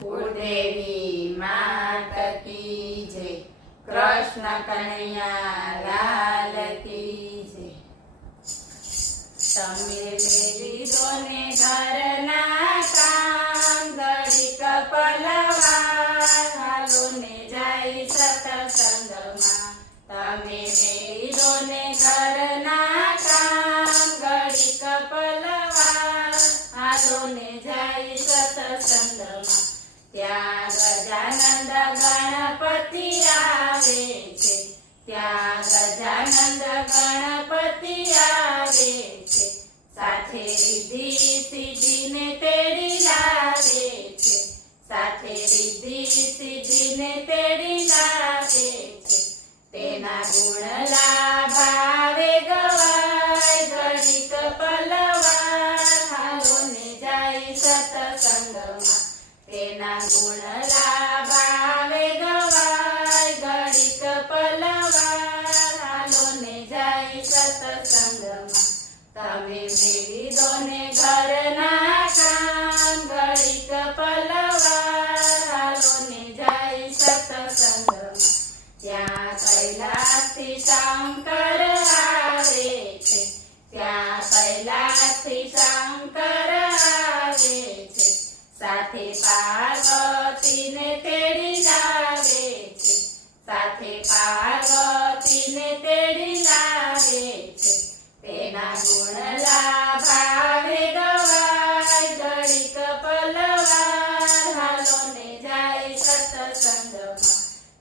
કુળદેવી માત કી જય, કૃષ્ણ કનૈયા લાલ કી જય। તમે લીધો ને ઘરના કામ, ઘડીક પલવાર હાલો ને જાય સત્સંગમાં। તમે લીધો ને ઘરના કામ, ઘડીક પલવાર હાલો ને જાય સત્સંગમાં। ત્યાં ગજાનંદ ગણપતિ આવે છે, ત્યાં ગજાનંદ ગણપતિ આવે છે, સાથે રિદ્ધિ સિદ્ધિને તેડી લાવે છે, સાથે રિદ્ધિ સિદ્ધિને તેડી લાવે છે। તેના ગુણ લાભાવે ગવાય, ઘડીક પલવાર હાલો ને જાય સત્સંગમાં। તેના ગુણ લાભાવે ગવાય, ઘડીક પલવાર હાલો ને જાય સત્સંગમાં। તમે મેળી દો ને ઘરના કામ, ઘડીક પલવાર હાલો ને જાય સત્સંગમાં। ત્યાં કૈલાસથી શંકર આવે છે, ત્યાં કૈલાસથી શંકર આવે છે, સાથે પાર્વતીને તેડી લાવે છે, સાથે પાર્વતીને તેડી લાવે છે। તેના ગુણ લાભાવે ગવાય, ઘડીક પલવાર હાલો ને જાય સત્સંગમાં।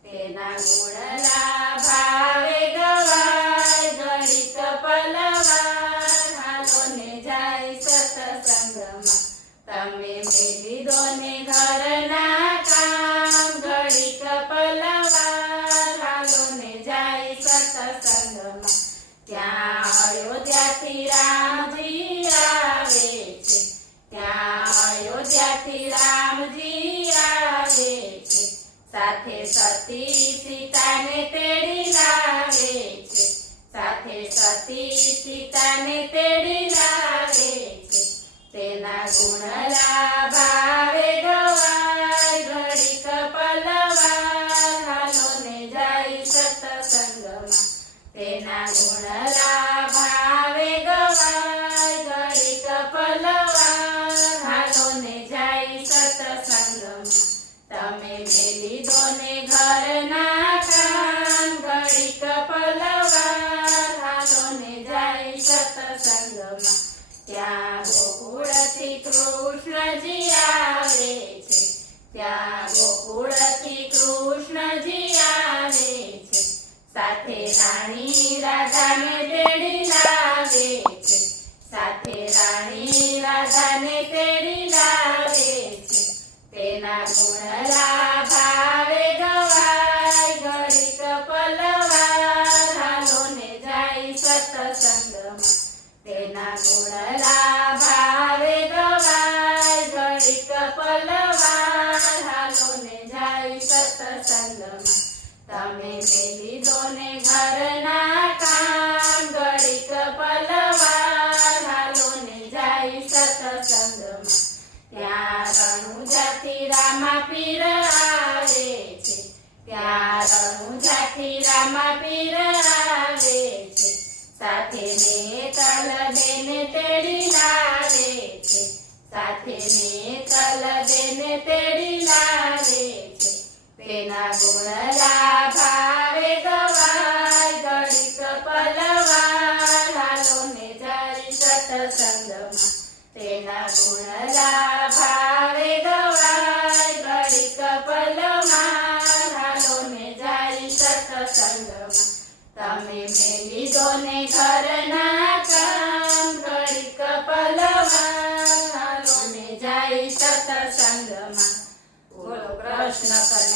તેના ગુણ લાભાવે ગવાય, ઘડીક પલવાર હાલો ને જાય સત્સંગમાં। તમે મેળી દો ને ઘરના કામ, ઘડીક પલવાર હાલો ને જાય સત્સંગમાં। ત્યાં અયોધ્યાથી રામજી આવે છે, ત્યાં અયોધ્યાથી રામજી આવે છે, સાથે સતી સીતાને તેડી લાવે છે, સાથે સતી સીતાને તેડી લાવે છે। તેના ગુણ લાભાવે ગવાય, ઘડીક પલવાર હાલો ને જાય સત્સંગમાં। તેના ગુણ લાભાવે ગવાય, ઘડીક પલવાર હાલો ને જાય સત્સંગમાં। તમે મેળી દો ને ઘરના કામ, ઘડીક પલવાર હાલો ને જાય સત્સંગમાં। ત્યાં ગોકુળથી કૃષ્ણજી આવે છે, ત્યાં ગોકુળથી કૃષ્ણજી આવે છે, સાથે રાણી રાધાને તેડી લાવે છે, સાથે રાણી રાધાને તેડી લાવે છે। તેના ગુણ લાભાવે ગવાય, ઘડીક પલવાર હાલો ને જાય સત્સંગમાં। તેના ગુણ લાભાવે ગવાય, ઘડીક પલવાર હાલો ને જાય સત્સંગમાં। તમે મેળી દો ને ઘરના કામ, ઘડીક પલવાર હાલો ને જાય સત્સંગમાં। ત્યાં રણુજાથી રામાપીર આવે છે, ત્યાં રણુજાથી રામાપીર આવે છે, સાથે નેતલ બેને તેડી લાવે છે, સાથે નેતલ બેને તેડી લાવે છે। તેના ગુણ લાભાવે ગવાય, ઘડીક પલવાર હાલો ને જાય સત્સંગમાં। તેના ગુણ લાભાવે ગવાય, ઘડીક પલવાર હાલો ને જાય સત્સંગમાં। તમે મેળી દો ને ઘરના કામ, ઘડીક પલવાર હાલો ને જાય સત્સંગમાં। બોલો કૃષ્ણ કનૈયા